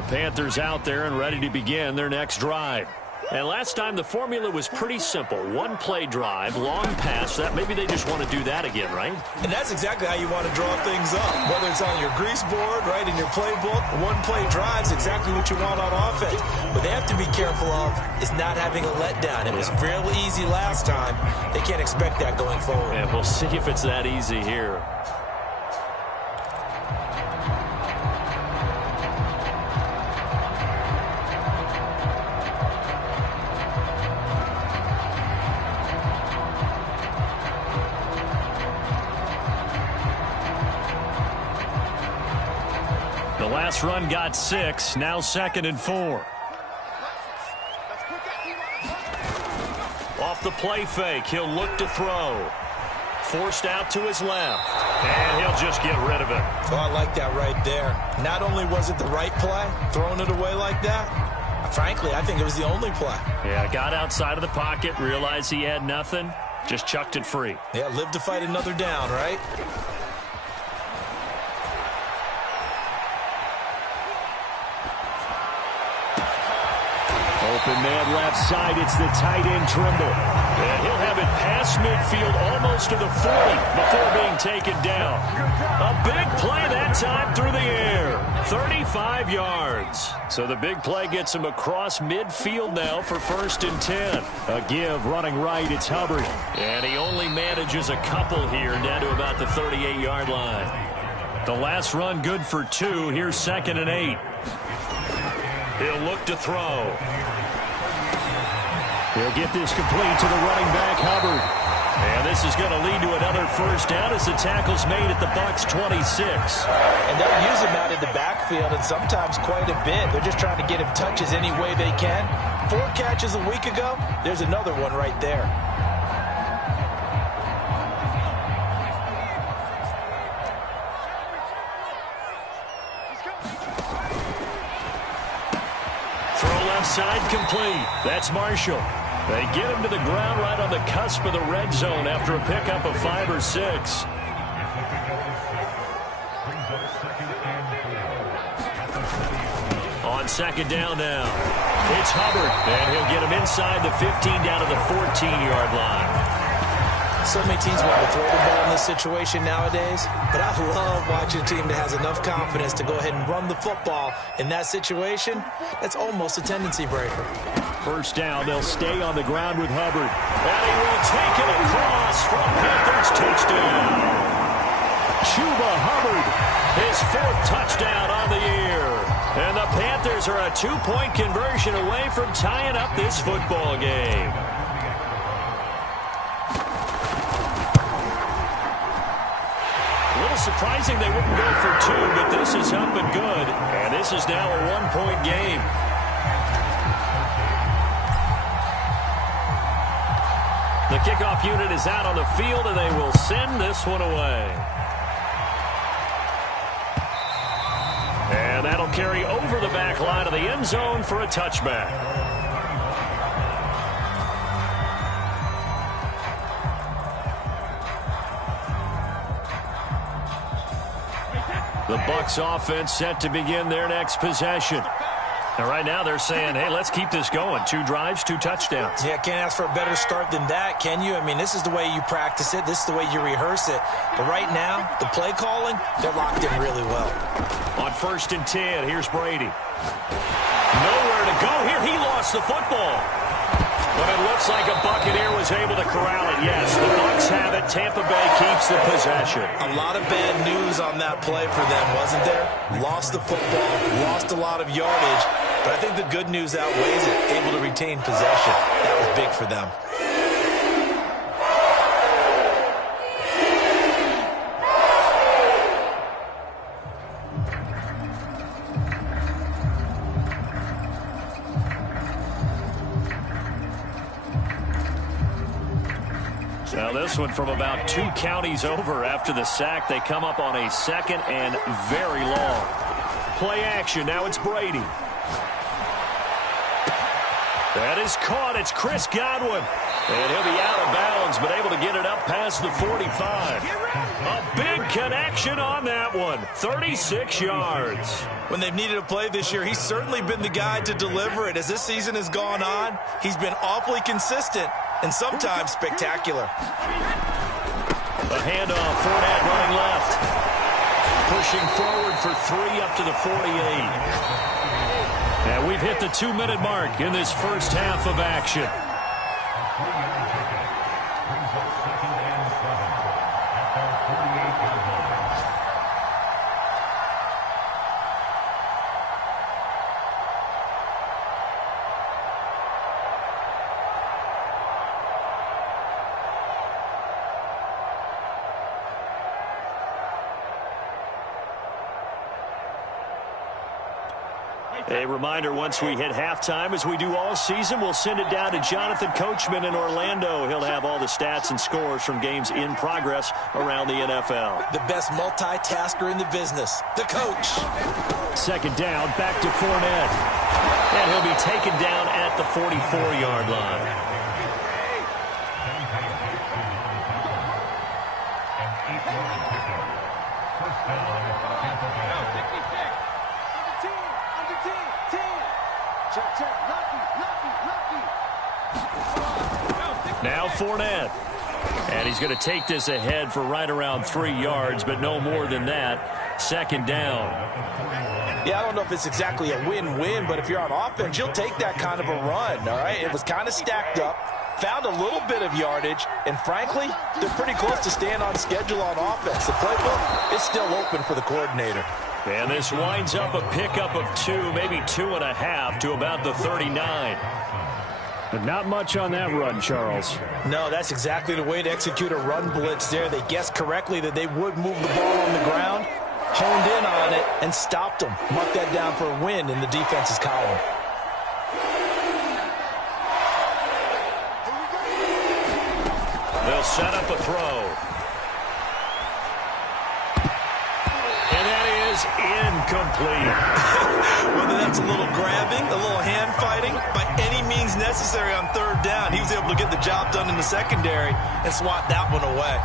The Panthers out there and ready to begin their next drive. And last time the formula was pretty simple. One-play drive, long pass. That maybe they just want to do that again, right? And that's exactly how you want to draw things up. Whether it's on your grease board, right, in your playbook, one-play drive's exactly what you want on offense. What they have to be careful of is not having a letdown. It was real easy last time. They can't expect that going forward. And we'll see if it's that easy here. Last run got 6, now 2nd and 4. Off the play fake, he'll look to throw. Forced out to his left, and he'll just get rid of it. Oh, I like that right there. Not only was it the right play, throwing it away like that, frankly, I think it was the only play. Yeah, got outside of the pocket, realized he had nothing, just chucked it free. Yeah, live to fight another down, right? Open man left side, it's the tight end Trimble. And he'll have it past midfield almost to the 40 before being taken down. A big play that time through the air. 35 yards. So the big play gets him across midfield now for 1st and 10. A give running right, it's Hubbard. And he only manages a couple here down to about the 38-yard line. The last run good for 2. Here's 2nd and 8. He'll look to throw. He'll get this complete to the running back, Hubbard. And this is going to lead to another 1st down as the tackle's made at the Bucs 26. And they'll use him out in the backfield, and sometimes quite a bit. They're just trying to get him touches any way they can. 4 catches a week ago. There's another one right there. Side complete. That's Marshall. They get him to the ground right on the cusp of the red zone after a pickup of 5 or 6. On 2nd down now, it's Hubbard, and he'll get him inside the 15 down to the 14-yard line. So many teams want to throw the ball in this situation nowadays, but I love watching a team that has enough confidence to go ahead and run the football in that situation. That's almost a tendency breaker. 1st down, they'll stay on the ground with Hubbard. And he will take it across from Panthers touchdown. Chuba Hubbard, his 4th touchdown on the year. And the Panthers are a 2-point conversion away from tying up this football game. Surprising they wouldn't go for 2, but this is up and good. And this is now a 1-point game. The kickoff unit is out on the field, and they will send this one away. And that'll carry over the back line of the end zone for a touchback. The Bucs offense set to begin their next possession. And right now they're saying, hey, let's keep this going. 2 drives, 2 touchdowns. Yeah, can't ask for a better start than that, can you? I mean, this is the way you practice it. This is the way you rehearse it. But right now, the play calling, they're locked in really well. On 1st and 10, here's Brady. Nowhere to go here. He lost the football. But it looks like a Buccaneer was able to corral it. Yes, the Bucs have it. Tampa Bay keeps the possession. A lot of bad news on that play for them, wasn't there? Lost the football, lost a lot of yardage. But I think the good news outweighs it. Able to retain possession. That was big for them. Now this one from about 2 counties over after the sack. They come up on a 2nd and very long. Play action. Now it's Brady. That is caught. It's Chris Godwin. And he'll be out of bounds, but able to get it up past the 45. A big connection on that one. 36 yards. When they've needed a play this year, he's certainly been the guy to deliver it. As this season has gone on, he's been awfully consistent and sometimes spectacular. A handoff, Fournette running left. Pushing forward for 3 up to the 48. And we've hit the 2-minute mark in this first half of action. A reminder, once we hit halftime, as we do all season, we'll send it down to Jonathan Coachman in Orlando. He'll have all the stats and scores from games in progress around the NFL. The best multitasker in the business, the coach. Second down, back to Fournette. And he'll be taken down at the 44-yard line. Now Fournette. And he's going to take this ahead for right around 3 yards, but no more than that. Second down. Yeah, I don't know if it's exactly a win-win, but if you're on offense, you'll take that kind of a run, all right? It was kind of stacked up, found a little bit of yardage, and frankly, they're pretty close to staying on schedule on offense. The playbook is still open for the coordinator. And this winds up a pickup of 2, maybe 2.5 to about the 39. But not much on that run, Charles. No, that's exactly the way to execute a run blitz there. They guessed correctly that they would move the ball on the ground, honed in on it, and stopped them. Mark that down for a win in the defense's column. They'll set up a throw. And that is incomplete. Whether that's a little grabbing, a little hand fighting, by any means necessary on third down, he was able to get the job done in the secondary and swat that one away.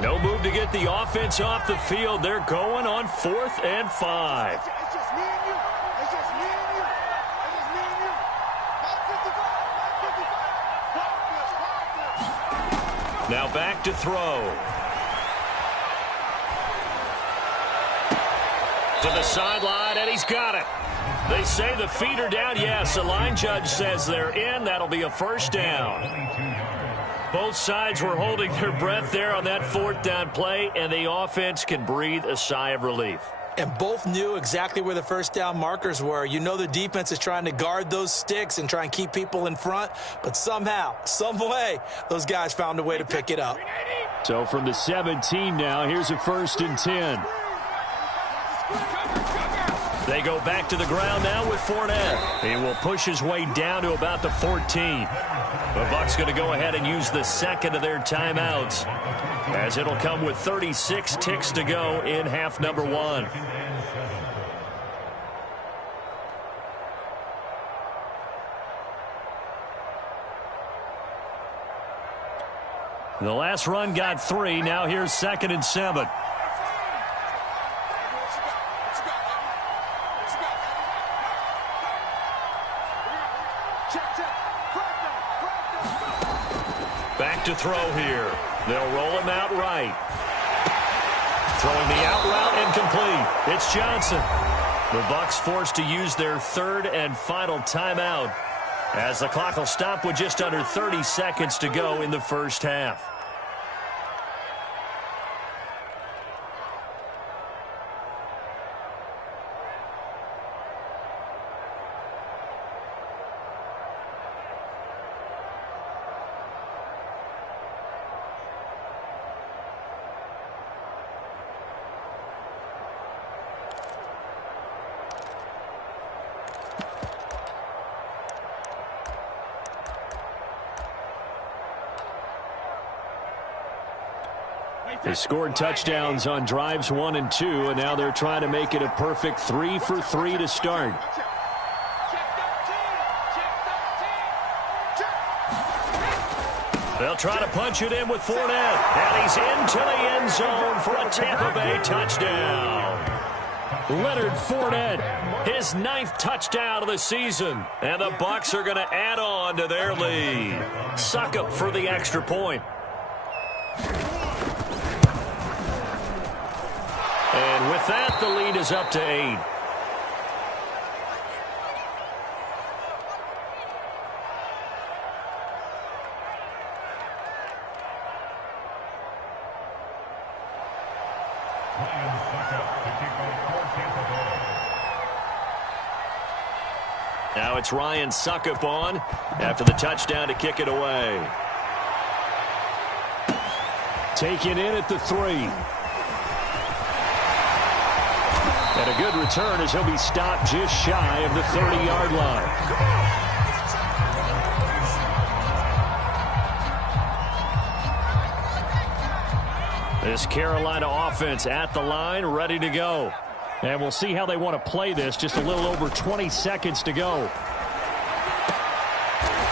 No move to get the offense off the field. They're going on 4th and 5. It's just me and you. It's just me and you. It's just me and you. 555. 555. Now back to throw. To the sideline, and he's got it. They say the feet are down. Yes, the line judge says they're in. That'll be a first down. Both sides were holding their breath there on that 4th down play, and the offense can breathe a sigh of relief. And both knew exactly where the first down markers were. You know the defense is trying to guard those sticks and try and keep people in front, but somehow, some way, those guys found a way to pick it up. So from the 17 now, here's a 1st and 10. They go back to the ground now with Fournette. He will push his way down to about the 14. The Bucs going to go ahead and use the second of their timeouts, as it'll come with 36 ticks to go in half number 1. The last run got 3. Now here's 2nd and 7. Back to throw here. They'll roll him out right. Throwing the out route incomplete. It's Johnson. The Bucs forced to use their 3rd and final timeout, as the clock will stop with just under 30 seconds to go in the first half. They scored touchdowns on drives 1 and 2, and now they're trying to make it a perfect 3 for 3 to start. They'll try to punch it in with Fournette, and he's into the end zone for a Tampa Bay touchdown. Leonard Fournette, his 9th touchdown of the season, and the Bucs are going to add on to their lead. Succop for the extra point. And with that, the lead is up to 8. Now it's Ryan Succop on after the touchdown to kick it away. Taken in at the 3. And a good return as he'll be stopped just shy of the 30-yard line. This Carolina offense at the line, ready to go. And we'll see how they want to play this. Just a little over 20 seconds to go.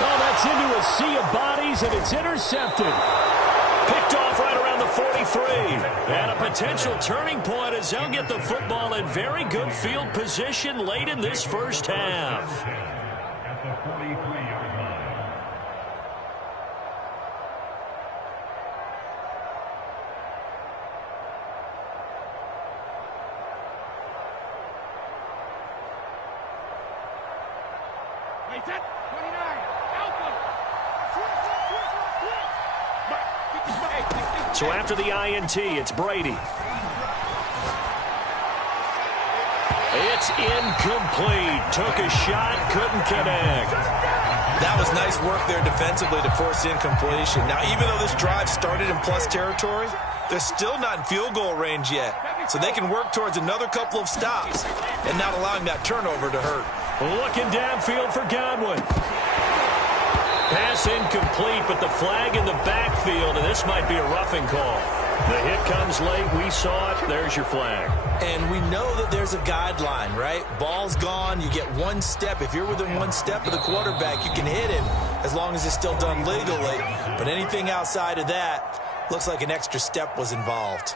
Oh, that's into a sea of bodies, and it's intercepted. Picked off right around the 43. And a potential turning point as they'll get the football in very good field position late in this first half. At the 43-yard line. Wait, 29. Alpha. So after the INT, it's Brady. It's incomplete. Took a shot, couldn't connect. That was nice work there defensively to force incompletion. Now, even though this drive started in plus territory, they're still not in field goal range yet. So they can work towards another couple of stops and not allowing that turnover to hurt. Looking downfield for Godwin. Pass incomplete, but the flag in the backfield, and this might be a roughing call. The hit comes late. We saw it. There's your flag. And we know that there's a guideline, right? Ball's gone. You get one step. If you're within one step of the quarterback, you can hit him as long as it's still done legally. But anything outside of that, looks like an extra step was involved.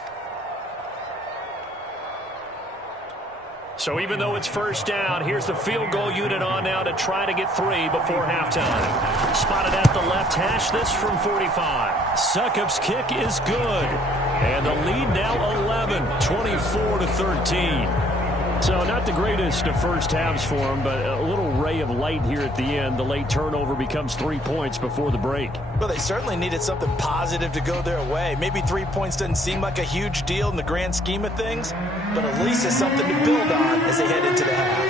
So even though it's first down, here's the field goal unit on now to try to get 3 before halftime. Spotted at the left hash, this from 45. Succop's kick is good. And the lead now 11, 24-13. So not the greatest of first halves for him, but a little ray of light here at the end. The late turnover becomes 3 points before the break. Well, they certainly needed something positive to go their way. Maybe 3 points doesn't seem like a huge deal in the grand scheme of things, but at least it's something to build on as they head into the half.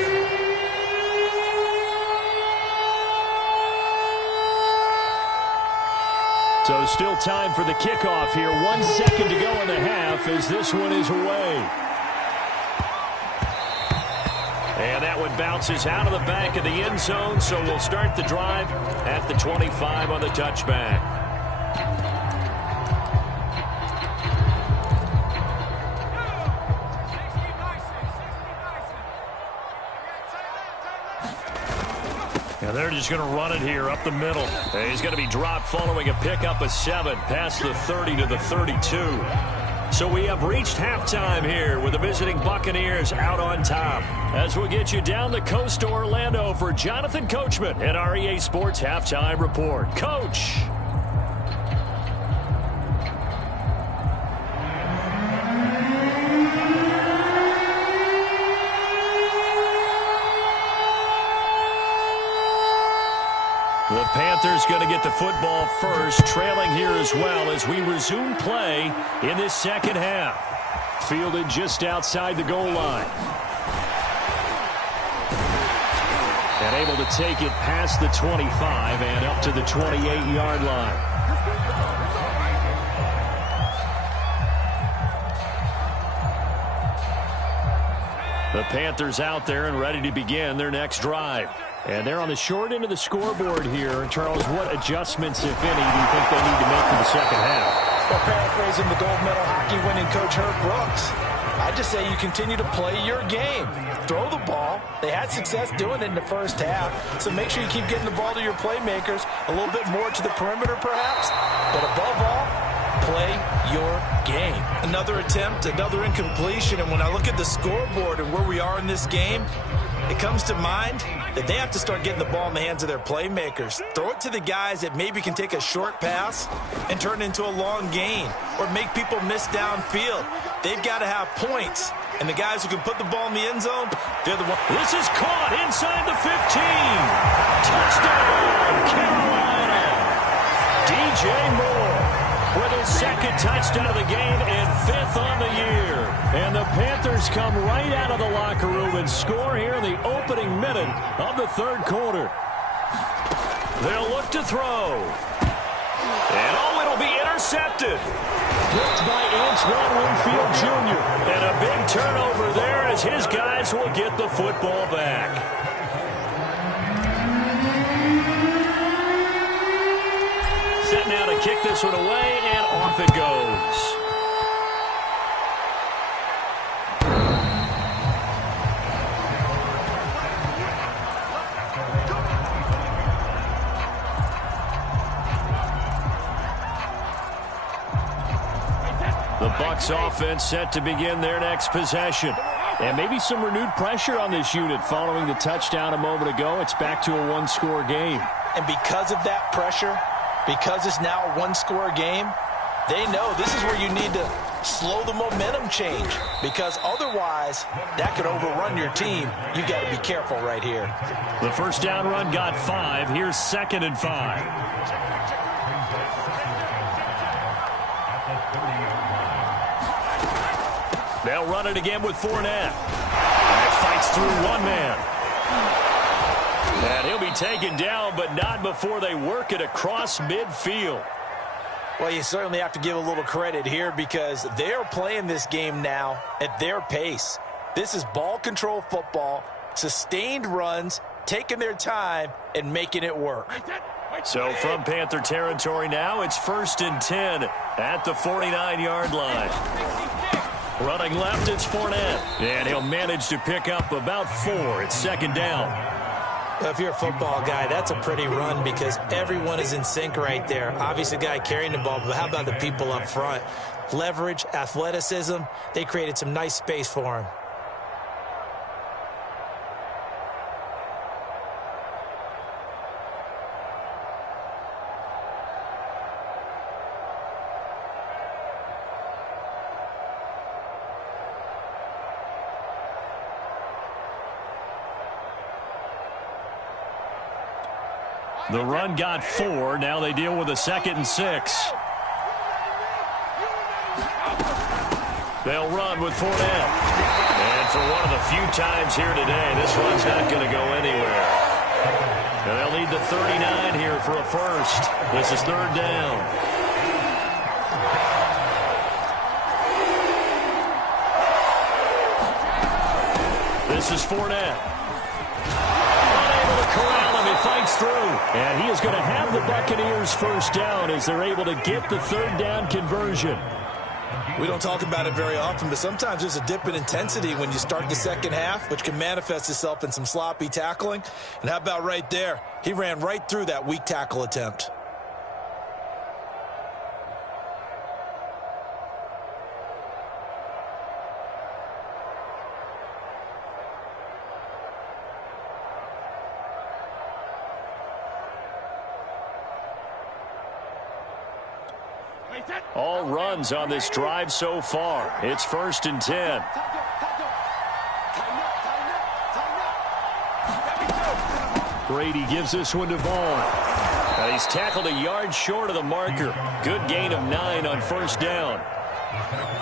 So still time for the kickoff here. 1 second to go in the half as this one is away. And that one bounces out of the back of the end zone, so we'll start the drive at the 25 on the touchback. And they're just going to run it here up the middle. And he's going to be dropped following a pickup of 7 past the 30 to the 32. So we have reached halftime here with the visiting Buccaneers out on top. As we'll get you down the coast to Orlando for Jonathan Coachman at our EA Sports Halftime Report. Coach. The Panthers going to get the football first, trailing here as well as we resume play in this second half. Fielded just outside the goal line. And able to take it past the 25 and up to the 28-yard line. The Panthers out there and ready to begin their next drive. And they're on the short end of the scoreboard here. Charles, what adjustments, if any, do you think they need to make for the second half? Well, paraphrasing the gold medal hockey winning coach Herb Brooks, I just say you continue to play your game. Throw the ball. They had success doing it in the first half, so make sure you keep getting the ball to your playmakers, a little bit more to the perimeter perhaps, but above all, play your game. Another attempt, another incompletion, and when I look at the scoreboard and where we are in this game, it comes to mind that they have to start getting the ball in the hands of their playmakers. Throw it to the guys that maybe can take a short pass and turn it into a long gain or make people miss downfield. They've got to have points. And the guys who can put the ball in the end zone, they're the ones. This is caught inside the 15. Touchdown, Carolina. DJ Moore with his second touchdown of the game and 5th on the year. And the Panthers come right out of the locker room and score here in the opening minute of the third quarter. They'll look to throw. And it'll be intercepted. Blocked by Antoine Winfield Jr. And a big turnover there as his guys will get the football back. Set now to kick this one away, and off it goes. The Bucs offense set to begin their next possession. And maybe some renewed pressure on this unit following the touchdown a moment ago. It's back to a one-score game. And because of that pressure, because it's now a one-score game, they know this is where you need to slow the momentum change, because otherwise that could overrun your team. You got to be careful right here. The first down run got 5. Here's 2nd and 5. They'll run it again with Fournette. That fights through one man. And he'll be taken down, but not before they work it across midfield. Well, you certainly have to give a little credit here because they're playing this game now at their pace. This is ball control football, sustained runs, taking their time, and making it work. So from Panther territory now, it's 1st and 10 at the 49-yard line. Running left, it's Fournette. And he'll manage to pick up about 4. It's 2nd down. If you're a football guy, that's a pretty run because everyone is in sync right there. Obviously, the guy carrying the ball, but how about the people up front? Leverage, athleticism, they created some nice space for him. The run got 4. Now they deal with a 2nd and 6. They'll run with Fournette. And for one of the few times here today, this run's not going to go anywhere. And they'll need the 39 here for a first. This is 3rd down. This is Fournette. Unable to corral him. He fights through. And he is going to have the Buccaneers first down as they're able to get the 3rd down conversion. We don't talk about it very often, but sometimes there's a dip in intensity when you start the second half, which can manifest itself in some sloppy tackling. And how about right there? He ran right through that weak tackle attempt. All runs on this drive so far. It's 1st and 10. Brady gives this one to Vaughn. And he's tackled a yard short of the marker. Good gain of 9 on 1st down.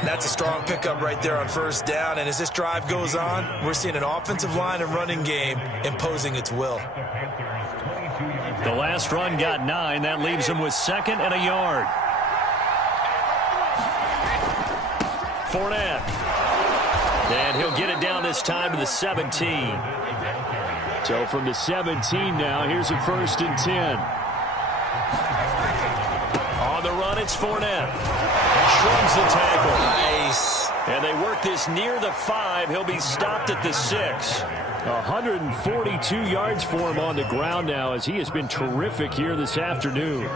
That's a strong pickup right there on 1st down. And as this drive goes on, we're seeing an offensive line and running game imposing its will. The last run got 9. That leaves him with 2nd and a yard. Fournette. And he'll get it down this time to the 17. So from the 17 now, here's a 1st and 10. On On the run, it's Fournette. Shrugs the tackle. Nice. And they work this near the 5. He'll be stopped at the 6. 142 yards for him on the ground now as he has been terrific here this afternoon.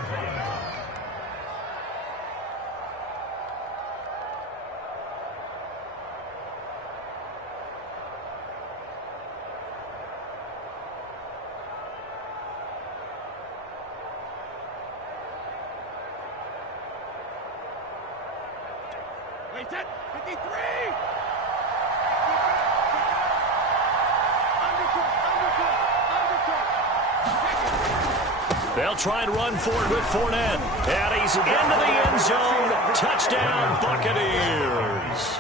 Wait, 53! They'll try and run for it with Fournette. And he's into the end zone. Touchdown, Buccaneers.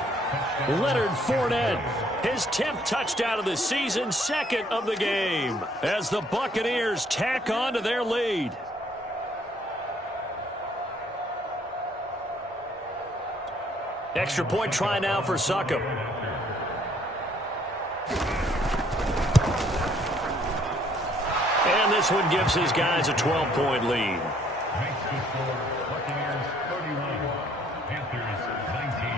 Leonard Fournette, his 10th touchdown of the season, 2nd of the game, as the Buccaneers tack on to their lead. Extra point try now for Succop. And this one gives his guys a 12-point lead. Makes the score Buccaneers 31, Panthers 19.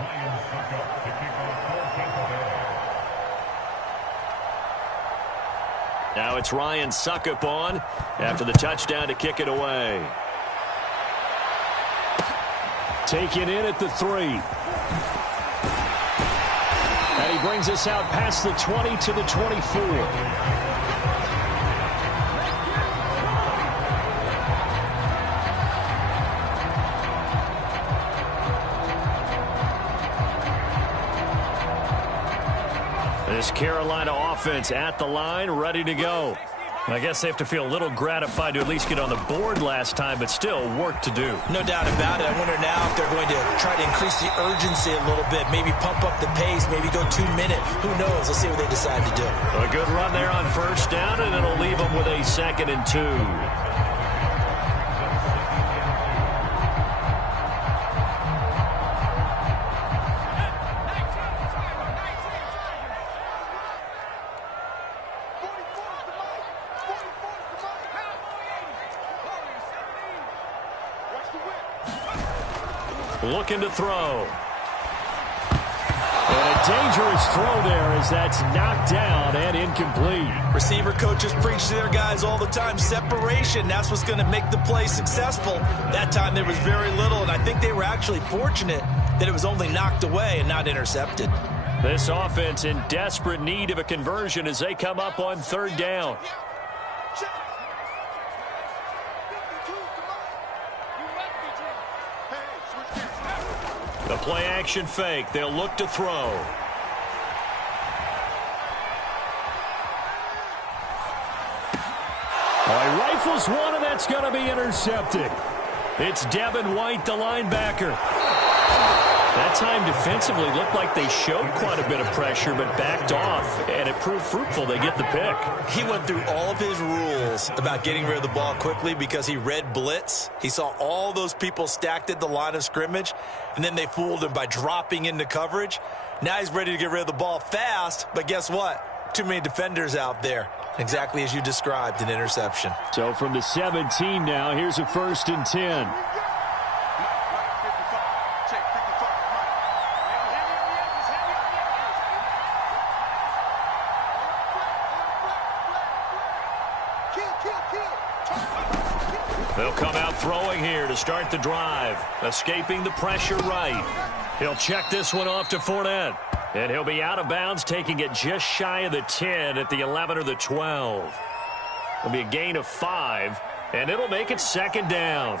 Ryan Succop to kick off for Tampa Bay. Now it's Ryan Succop on after the touchdown to kick it away. Taken in at the 3. And he brings us out past the 20 to the 24. This Carolina offense at the line, ready to go. I guess they have to feel a little gratified to at least get on the board last time, but still work to do. No doubt about it. I wonder now if they're going to try to increase the urgency a little bit, maybe pump up the pace, maybe go 2-minute. Who knows? Let's see what they decide to do. A good run there on first down, and it'll leave them with a 2nd and 2. Looking to throw. And a dangerous throw there as that's knocked down and incomplete. Receiver coaches preach to their guys all the time. Separation, that's what's going to make the play successful. That time there was very little, and I think they were actually fortunate that it was only knocked away and not intercepted. This offense in desperate need of a conversion as they come up on 3rd down. The play action fake. They'll look to throw. He rifles one, and that's going to be intercepted. It's Devin White, the linebacker. That time defensively looked like they showed quite a bit of pressure but backed off, and it proved fruitful. They get the pick. He went through all of his rules about getting rid of the ball quickly because he read blitz. He saw all those people stacked at the line of scrimmage, and then they fooled him by dropping into coverage. Now he's ready to get rid of the ball fast, but guess what? Too many defenders out there. Exactly as you described, an interception. So from the 17 now, here's a 1st and 10. They'll come out throwing here to start the drive. Escaping the pressure right. He'll check this one off to Fournette. And he'll be out of bounds, taking it just shy of the 10 at the 11 or the 12. It'll be a gain of 5, and it'll make it 2nd down.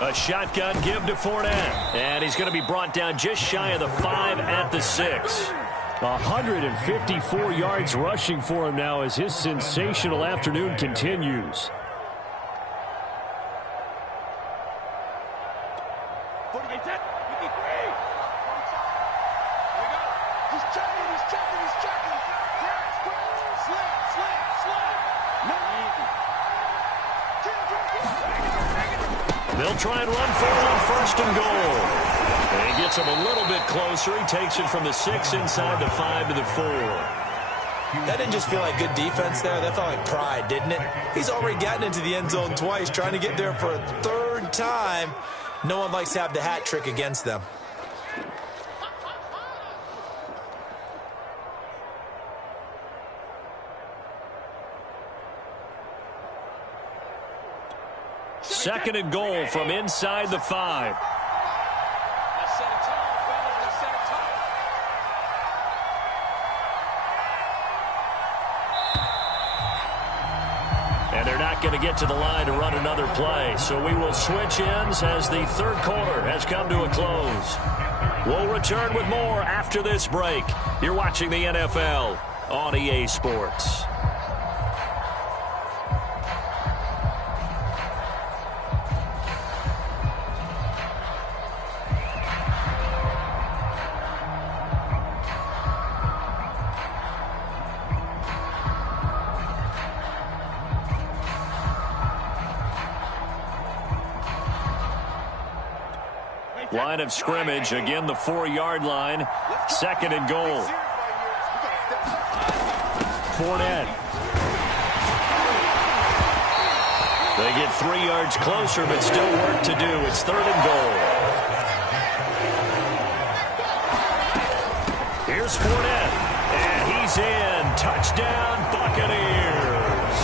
A shotgun give to Fournette. And he's going to be brought down just shy of the 5 at the 6. 154 yards rushing for him now as his sensational afternoon continues. They'll try and run for it on first and goal. And he gets him a little bit closer. He takes it from the 6 inside the 5 to the 4. That didn't just feel like good defense there. That felt like pride, didn't it? He's already gotten into the end zone twice, trying to get there for a third time. No one likes to have the hat trick against them. Second and goal from inside the 5. And they're not going to get to the line to run another play. So we will switch ends as the third quarter has come to a close. We'll return with more after this break. You're watching the NFL on EA Sports. Line of scrimmage, again the 4-yard line. Second and goal. Fournette. They get 3 yards closer, but still work to do. It's third and goal. Here's Fournette, and he's in. Touchdown, Buccaneers.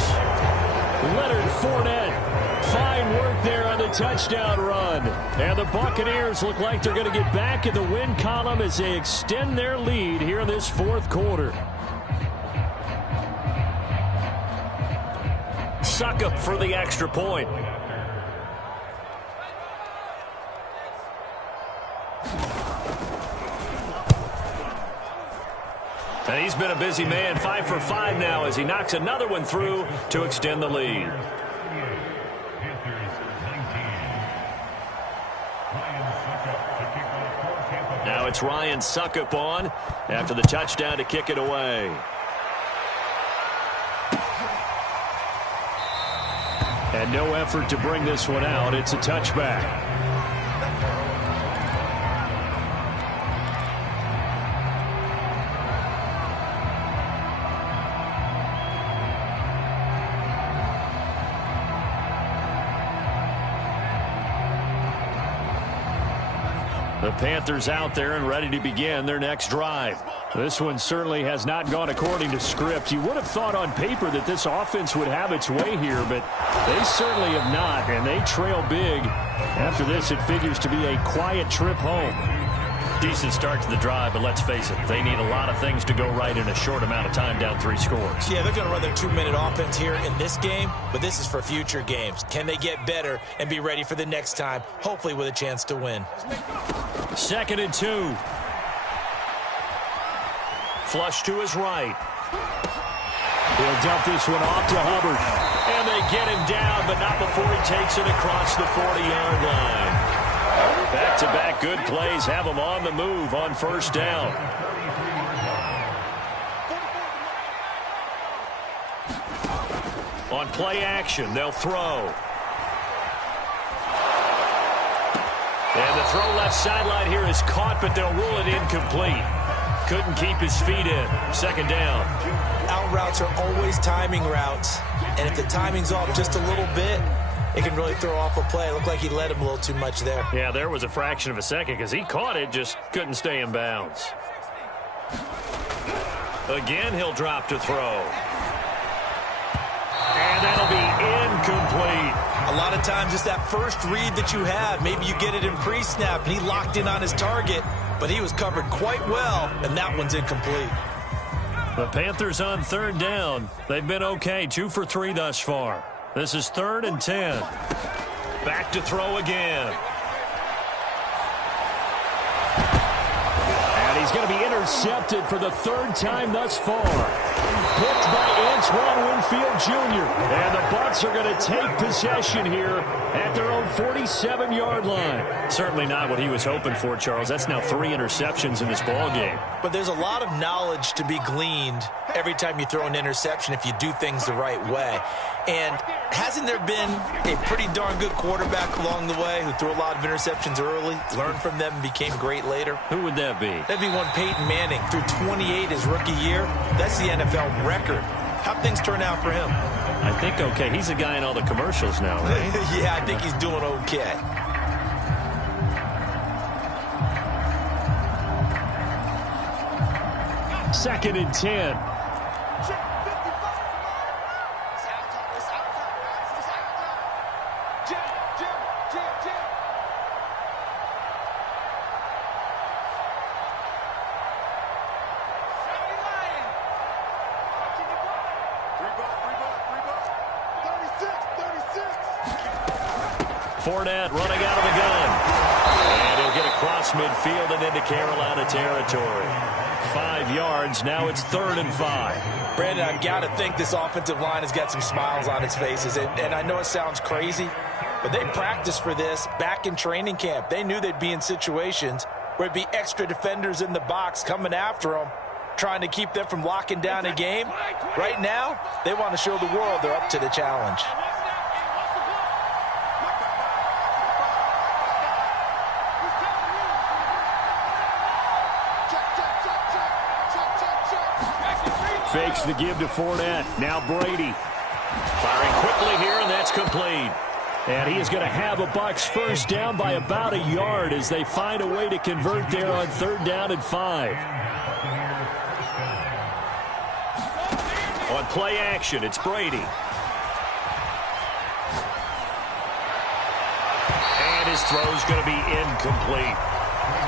Leonard Fournette. Fine work there on the touchdown run. And the Buccaneers look like they're going to get back in the win column as they extend their lead here in this fourth quarter. Succop for the extra point. And he's been a busy man, 5 for 5 now as he knocks another one through to extend the lead. Now it's Ryan Succop on after the touchdown to kick it away. And no effort to bring this one out. It's a touchback. The Panthers out there and ready to begin their next drive. This one certainly has not gone according to script. You would have thought on paper that this offense would have its way here, but they certainly have not, and they trail big. After this, it figures to be a quiet trip home. Decent start to the drive, but let's face it, they need a lot of things to go right in a short amount of time down 3 scores. Yeah, they're going to run their 2-minute offense here in this game, but this is for future games. Can they get better and be ready for the next time, hopefully with a chance to win? Second and 2. Flush to his right. He'll dump this one off to Hubbard. And they get him down, but not before he takes it across the 40-yard line. Back-to-back good plays have him on the move on first down. On play action, they'll throw. And the throw left sideline here is caught, but they'll rule it incomplete. Couldn't keep his feet in. Second down. Out routes are always timing routes. And if the timing's off just a little bit, it can really throw off a play. It looked like he led him a little too much there. Yeah, there was a fraction of a second because he caught it, just couldn't stay in bounds. Again, he'll drop to throw. And that'll be incomplete. A lot of times it's that first read that you have. Maybe you get it in pre-snap, and he locked in on his target, but he was covered quite well, and that one's incomplete. The Panthers on third down. They've been okay, 2 for 3 thus far. This is 3rd and 10. Back to throw again. And he's going to be intercepted for the 3rd time thus far. Picked by Antoine Winfield Jr. And the Bucs are going to take possession here at their own 47-yard line. Certainly not what he was hoping for, Charles. That's now 3 interceptions in this ball game. But there's a lot of knowledge to be gleaned every time you throw an interception if you do things the right way. And hasn't there been a pretty darn good quarterback along the way who threw a lot of interceptions early, learned from them, and became great later? Who would that be? That'd be one Peyton Manning. Threw 28 his rookie year. That's the NFL record. How'd things turn out for him? I think okay. He's a guy in all the commercials now, right? Yeah, I think he's doing okay. Second and 10. Fournette running out of the gun. And he'll get across midfield and into Carolina territory. 5 yards. Now it's 3rd and 5. Brandon, I've got to think this offensive line has got some smiles on its faces. And I know it sounds crazy, but they practiced for this back in training camp. They knew they'd be in situations where it'd be extra defenders in the box coming after them, trying to keep them from locking down a game. Right now, they want to show the world they're up to the challenge. Fakes the give to Fournette. Now Brady. Firing quickly here, and that's complete. And he is going to have a Bucs first down by about a yard as they find a way to convert there on 3rd down and 5. On play action, it's Brady. And his throw's going to be incomplete.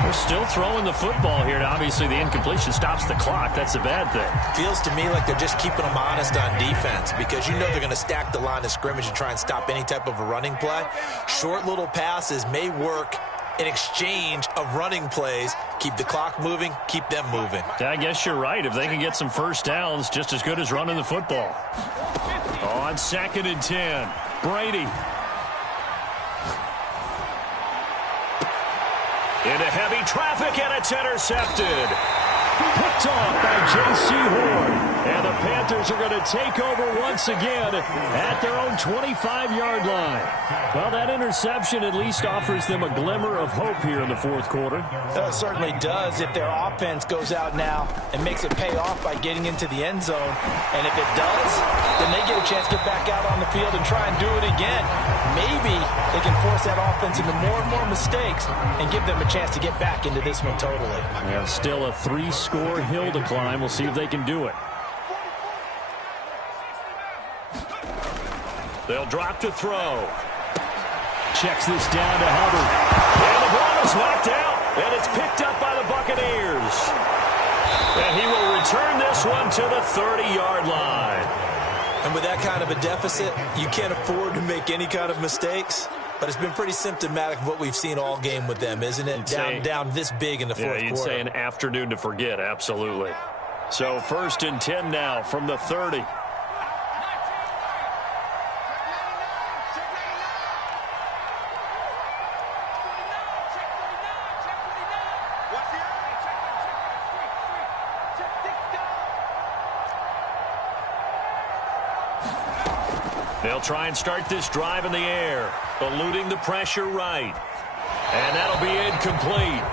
They're still throwing the football here. Now, obviously, the incompletion stops the clock. That's a bad thing. Feels to me like they're just keeping them honest on defense because you know they're going to stack the line of scrimmage and try and stop any type of a running play. Short little passes may work in exchange of running plays. Keep the clock moving, keep them moving. I guess you're right. If they can get some first downs, just as good as running the football. On 2nd and 10, Brady. Into heavy traffic, and it's intercepted. Picked off by J.C. Horn. And the Panthers are going to take over once again at their own 25-yard line. Well, that interception at least offers them a glimmer of hope here in the 4th quarter. It certainly does if their offense goes out now and makes it pay off by getting into the end zone. And if it does, then they get a chance to get back out on the field and try and do it again. Maybe they can force that offense into more and more mistakes and give them a chance to get back into this one totally. Yeah, still a 3-score hill to climb. We'll see if they can do it. They'll drop to throw. Checks this down to Hubbard. And the ball is knocked out. And it's picked up by the Buccaneers. And he will return this one to the 30-yard line. And with that kind of a deficit, you can't afford to make any kind of mistakes. But it's been pretty symptomatic of what we've seen all game with them, isn't it? Down this big in the 4th quarter. You'd say an afternoon to forget, absolutely. So 1st and 10 now from the 30. They'll try and start this drive in the air, eluding the pressure right. And that'll be incomplete.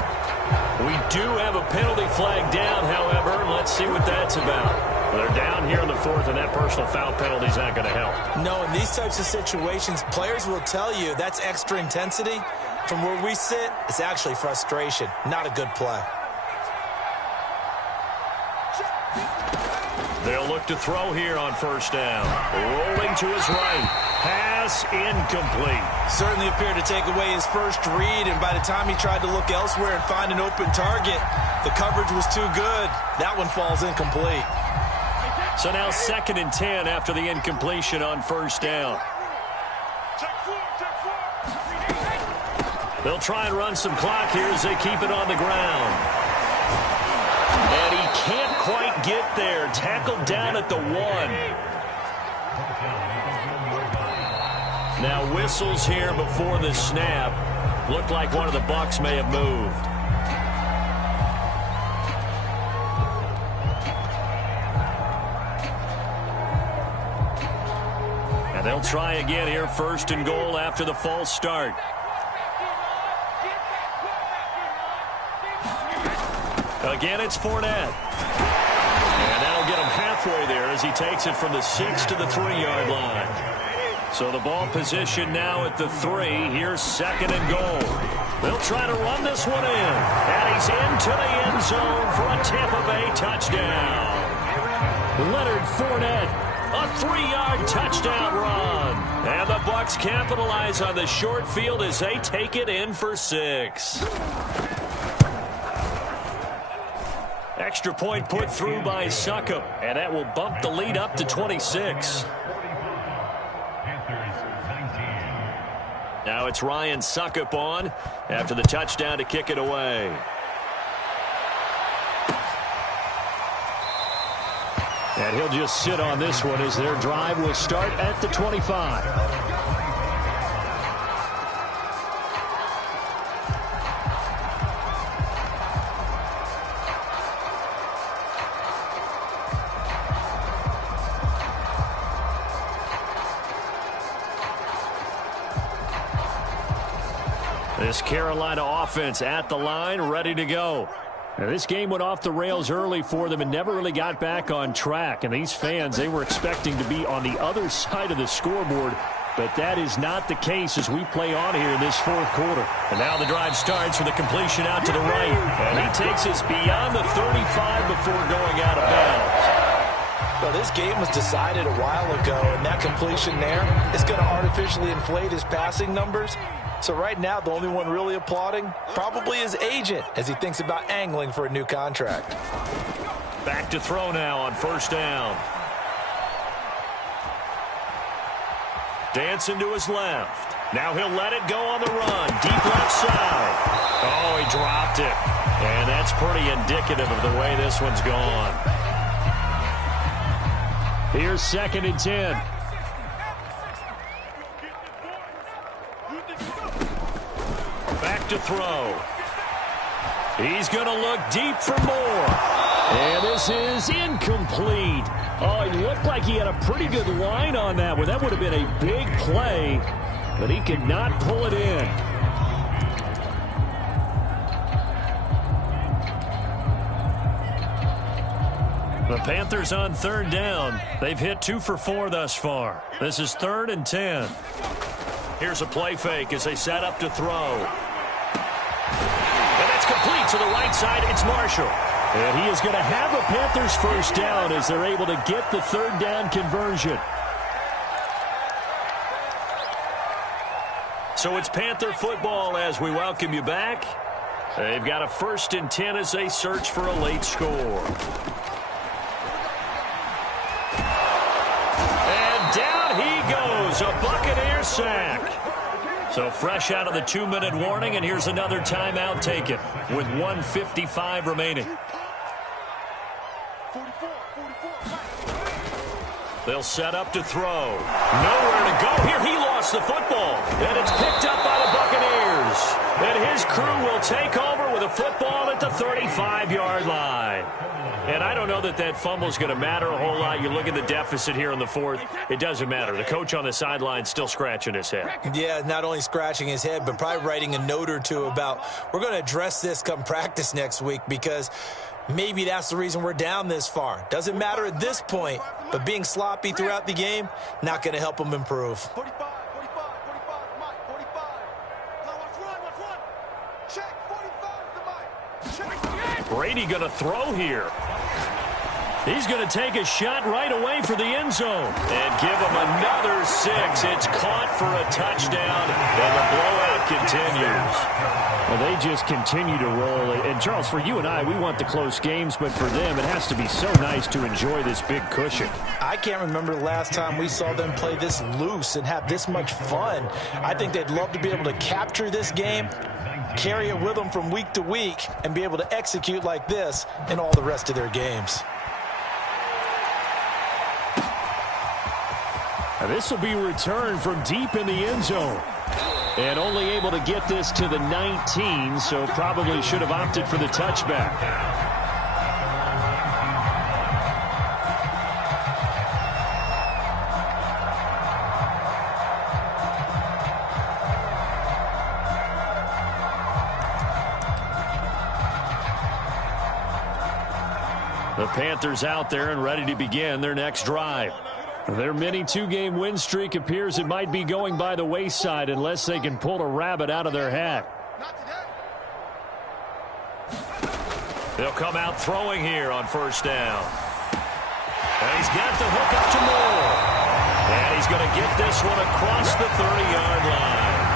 We do have a penalty flag down, however. Let's see what that's about. They're down here in the 4th, and that personal foul penalty is not going to help. No, in these types of situations, players will tell you that's extra intensity. From where we sit, it's actually frustration, not a good play. They'll look to throw here on 1st down. Rolling to his right. Pass incomplete. Certainly appeared to take away his first read, and by the time he tried to look elsewhere and find an open target, the coverage was too good. That one falls incomplete. So now 2nd and 10 after the incompletion on 1st down. They'll try and run some clock here as they keep it on the ground. And he can't quite get there. Tackled down at the 1. Now whistles here before the snap. Looked like one of the Bucs may have moved. And they'll try again here, 1st and goal after the false start. Again, it's Fournette. And that'll get him halfway there as he takes it from the 6 to the 3-yard line. So the ball position now at the 3. Here's 2nd and goal. They'll try to run this one in. And he's into the end zone for a Tampa Bay touchdown. Leonard Fournette, a 3-yard touchdown run. And the Bucs capitalize on the short field as they take it in for 6. Extra point put through by Succop, and that will bump the lead up to 26. Now it's Ryan Succop on after the touchdown to kick it away. And he'll just sit on this one as their drive will start at the 25. This Carolina offense at the line, ready to go. Now, this game went off the rails early for them and never really got back on track. And these fans, they were expecting to be on the other side of the scoreboard. But that is not the case as we play on here in this 4th quarter. And now the drive starts with a completion out to the right. And he takes us beyond the 35 before going out of bounds. Well, this game was decided a while ago, and that completion there is going to artificially inflate his passing numbers. So right now, the only one really applauding probably his agent as he thinks about angling for a new contract. Back to throw now on 1st down. Dancing to his left. Now he'll let it go on the run. Deep left side. Oh, he dropped it. And that's pretty indicative of the way this one's gone. Here's 2nd and 10. Back to throw. He's going to look deep for more. And this is incomplete. Oh, he looked like he had a pretty good line on that one. That would have been a big play, but he could not pull it in. The Panthers on 3rd down. They've hit 2 for 4 thus far. This is 3rd and 10. Here's a play fake as they set up to throw. And that's complete to the right side. It's Marshall. And he is going to have a Panthers 1st down as they're able to get the 3rd down conversion. So it's Panther football as we welcome you back. They've got a 1st and 10 as they search for a late score. And down he goes, a Buccaneer sack. So fresh out of the 2-minute warning, and here's another timeout taken with 1:55 remaining. They'll set up to throw. Nowhere to go here. He lost the football, and it's picked up by the Buccaneers. And his crew will take over with a football at the 35-yard line. And I don't know that that fumble is going to matter a whole lot. You look at the deficit here in the 4th. It doesn't matter. The coach on the sideline still scratching his head. Yeah, not only scratching his head, but probably writing a note or two about we're going to address this come practice next week because maybe that's the reason we're down this far. Doesn't matter at this point, but being sloppy throughout the game, not going to help him improve. 45, 45, 45, Mike, 45. Now watch one. Check, 45 to Mike. Check. Brady going to throw here. He's going to take a shot right away for the end zone. And give him another 6. It's caught for a touchdown, and the blowout continues. Well, they just continue to roll. And, Charles, for you and I, we want the close games, but for them, it has to be so nice to enjoy this big cushion. I can't remember the last time we saw them play this loose and have this much fun. I think they'd love to be able to capture this game carry it with them from week to week and be able to execute like this in all the rest of their games. Now this will be returned from deep in the end zone. And only able to get this to the 19, so probably should have opted for the touchback. The Panthers out there and ready to begin their next drive. Their mini two-game win streak appears it might be going by the wayside unless they can pull a rabbit out of their hat. They'll come out throwing here on first down. And he's got the hook up to Moore. And he's going to get this one across the 30-yard line.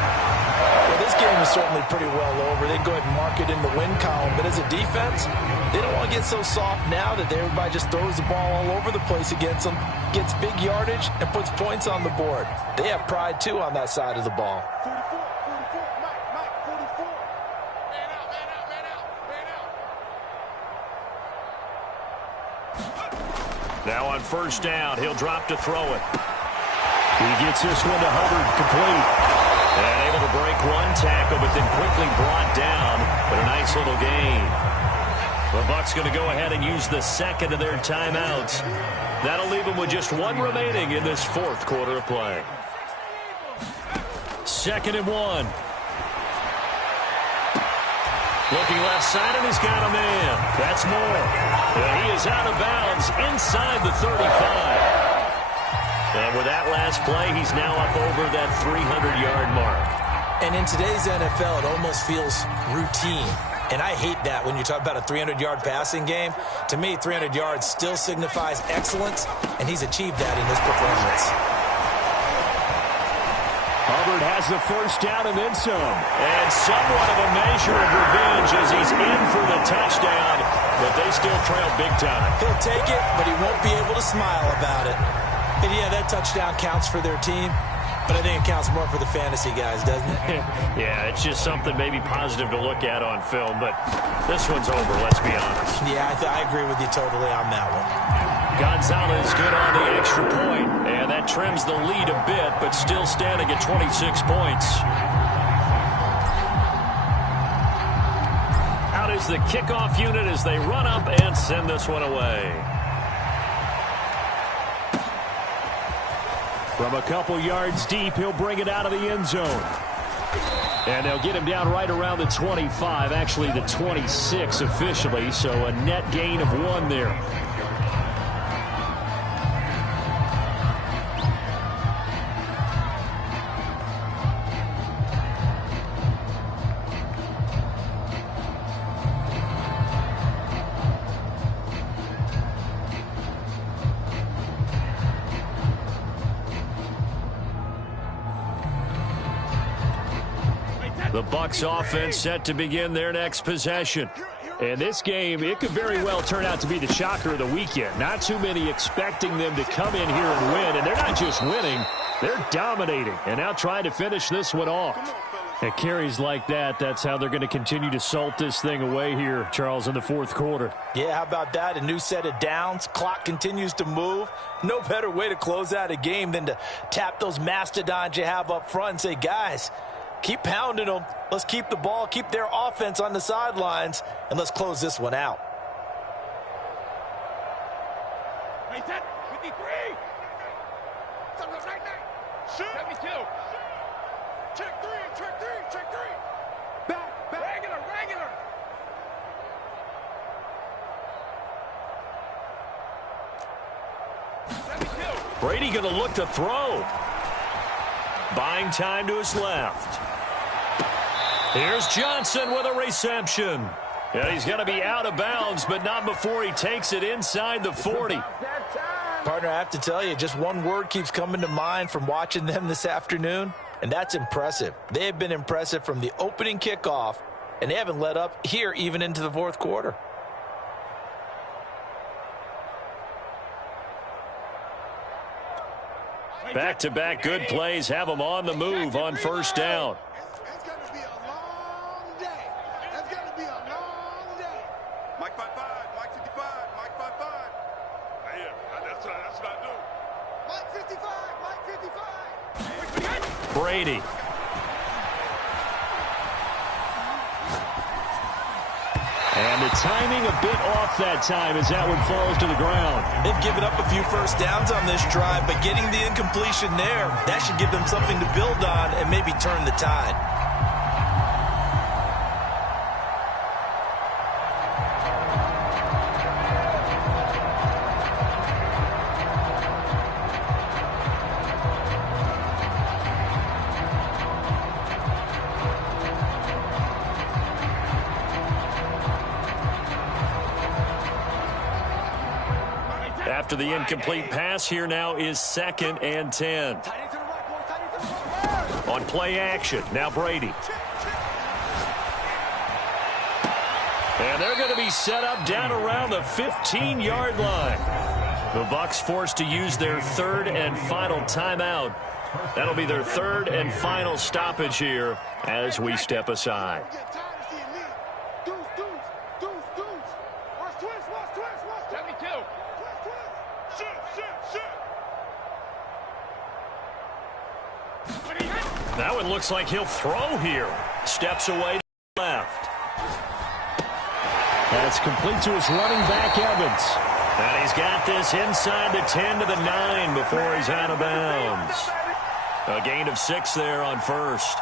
Well, this game is certainly pretty well over. They go ahead and mark it in the win column. But as a defense, they don't want to get so soft now that everybody just throws the ball all over the place against them, gets big yardage, and puts points on the board. They have pride, too, on that side of the ball. 44, Mike, 44. Man out, man out, man out, man out. Now on first down, he'll drop to throw it. He gets this one to Hubbard, complete. And able to break one tackle, but then quickly brought down. But a nice little gain. The Bucs going to go ahead and use the second of their timeouts. That'll leave them with just one remaining in this fourth quarter of play. 2nd and 1. Looking left side, and he's got a man. That's Moore. And he is out of bounds inside the 35. And with that last play, he's now up over that 300-yard mark. And in today's NFL, it almost feels routine. And I hate that when you talk about a 300-yard passing game. To me, 300 yards still signifies excellence, and he's achieved that in this performance. Hubbard has the first down and then some. And somewhat of a measure of revenge as he's in for the touchdown, but they still trail big time. He'll take it, but he won't be able to smile about it. And yeah, that touchdown counts for their team, but I think it counts more for the fantasy guys, doesn't it? Yeah, it's just something maybe positive to look at on film, but this one's over, let's be honest. Yeah, I agree with you totally on that one. Gonzalez good on the extra point, and that trims the lead a bit, but still standing at 26 points. Out is the kickoff unit as they run up and send this one away. From a couple yards deep, he'll bring it out of the end zone. And they'll get him down right around the 25, actually the 26 officially, so a net gain of 1 there. The Bucs offense set to begin their next possession. And this game, it could very well turn out to be the shocker of the weekend. Not too many expecting them to come in here and win. And they're not just winning, they're dominating. And now trying to finish this one off. At carries like that, that's how they're going to continue to salt this thing away here, Charles, in the fourth quarter. Yeah, how about that? A new set of downs. Clock continues to move. No better way to close out a game than to tap those mastodons you have up front and say, guys, keep pounding them. Let's keep the ball, keep their offense on the sidelines, and let's close this one out. 53. 72. Check 3, check 3, check 3. Back. Regular. Brady going to look to throw. Buying time to his left. Here's Johnson with a reception. Yeah, he's going to be out of bounds, but not before he takes it inside the 40. Partner, I have to tell you, just one word keeps coming to mind from watching them this afternoon, and that's impressive. They have been impressive from the opening kickoff, and they haven't let up here even into the fourth quarter. Back-to-back good plays have them on the move on first down. It's going to be a long day. Brady. And the timing a bit off that time as that one falls to the ground. They've given up a few first downs on this drive, but getting the incompletion there, that should give them something to build on and maybe turn the tide. After the incomplete pass, here now is 2nd and 10. On play action, now Brady. And they're going to be set up down around the 15-yard line. The Bucs forced to use their 3rd and final timeout. That'll be their 3rd and final stoppage here as we step aside. That one looks like he'll throw here. Steps away to the left. That's complete to his running back, Evans. And he's got this inside the 10 to the 9 before he's out of bounds. A gain of 6 there on first.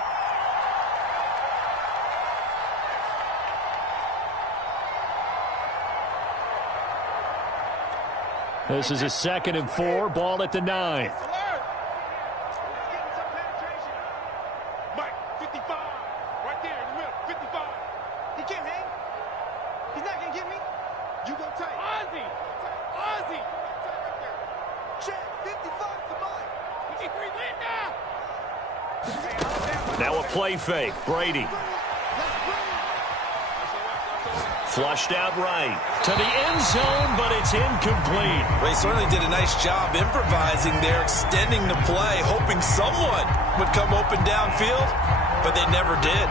This is a 2nd and 4, ball at the 9. Now a play fake. Brady. Flushed out right. To the end zone, but it's incomplete. They certainly did a nice job improvising there, extending the play, hoping someone would come open downfield, but they never did.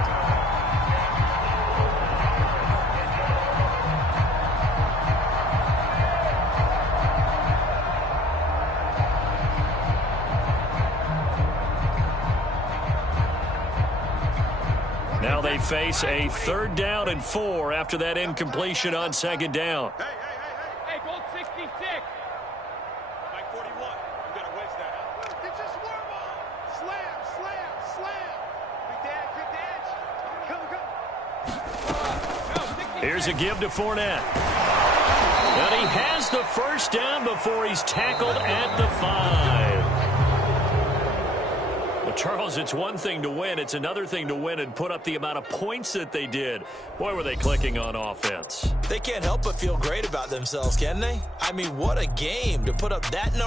Now they face a 3rd down and 4 after that incompletion on 2nd down. Hey, goal 66. Mike 41. You got to wedge that out. It's just warm up. Slam, slam, slam. Big dad. Here's a give to Fournette. And he has the 1st down before he's tackled at the 5. Well, Charles, it's one thing to win. It's another thing to win and put up the amount of points that they did. Boy, were they clicking on offense. They can't help but feel great about themselves, can they? I mean, what a game to put up that number.